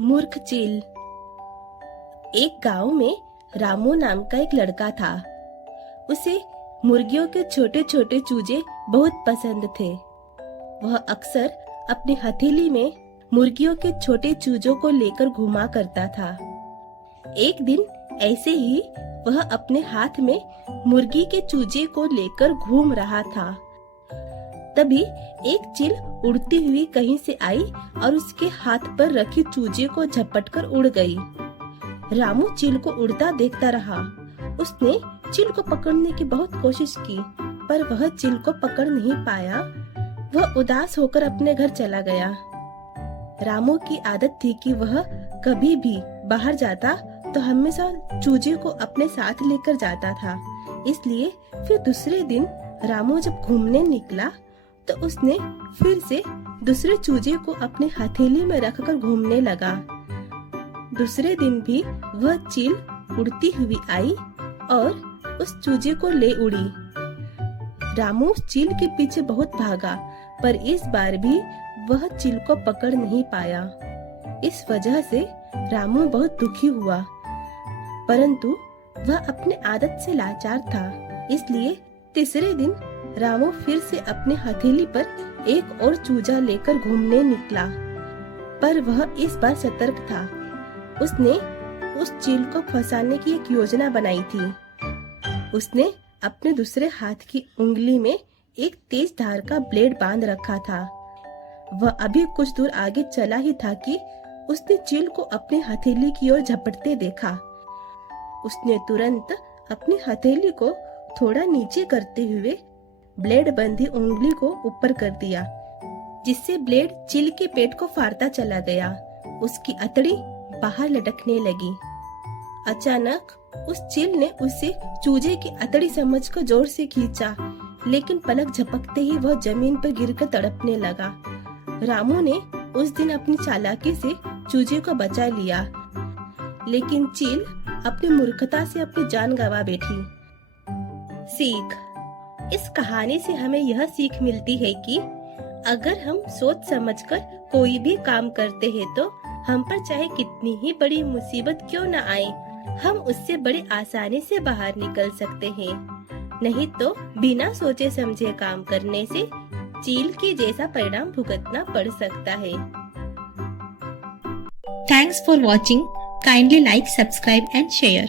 मूर्ख चील। एक गांव में रामू नाम का एक लड़का था। उसे मुर्गियों के छोटे छोटे चूजे बहुत पसंद थे। वह अक्सर अपनी हथेली में मुर्गियों के छोटे चूजों को लेकर घुमा करता था। एक दिन ऐसे ही वह अपने हाथ में मुर्गी के चूजे को लेकर घूम रहा था। तभी एक चील उड़ती हुई कहीं से आई और उसके हाथ पर रखी चूजे को झपटकर उड़ गई। रामू चील को उड़ता देखता रहा। उसने चील को पकड़ने की बहुत कोशिश की, पर वह चील को पकड़ नहीं पाया। वह उदास होकर अपने घर चला गया। रामू की आदत थी कि वह कभी भी बाहर जाता तो हमेशा चूजे को अपने साथ लेकर जाता था। इसलिए फिर दूसरे दिन रामू जब घूमने निकला तो उसने फिर से दूसरे चूजे को अपने हथेली में रखकर घूमने लगा। दूसरे दिन भी वह चील उड़ती हुई आई और उस चूजे को ले उड़ी। रामू चील के पीछे बहुत भागा, पर इस बार भी वह चील को पकड़ नहीं पाया। इस वजह से रामू बहुत दुखी हुआ, परंतु वह अपने आदत से लाचार था। इसलिए तीसरे दिन रामू फिर से अपने हथेली पर एक और चूजा लेकर घूमने निकला, पर वह इस बार सतर्क था। उसने उस चील को फंसाने की एक योजना बनाई थी। उसने अपने दूसरे हाथ की उंगली में एक तेज धार का ब्लेड बांध रखा था। वह अभी कुछ दूर आगे चला ही था कि उसने चील को अपनी हथेली की ओर झपटते देखा। उसने तुरंत अपनी हथेली को थोड़ा नीचे करते हुए ब्लेड बंधी उंगली को ऊपर कर दिया, जिससे ब्लेड चील के पेट को फाड़ता चला गया। उसकी अतड़ी बाहर लटकने लगी। अचानक उस चील ने उसे चूजे की अतड़ी समझकर जोर से खींचा, लेकिन पलक झपकते ही वह जमीन पर गिरकर तड़पने लगा। रामू ने उस दिन अपनी चालाकी से चूजे को बचा लिया, लेकिन चील अपनी मूर्खता से अपनी जान गंवा बैठी। सीख। इस कहानी से हमें यह सीख मिलती है कि अगर हम सोच समझकर कोई भी काम करते हैं तो हम पर चाहे कितनी ही बड़ी मुसीबत क्यों न आए, हम उससे बड़ी आसानी से बाहर निकल सकते हैं। नहीं तो बिना सोचे समझे काम करने से चील के जैसा परिणाम भुगतना पड़ सकता है। Thanks for watching. Kindly like, subscribe and share.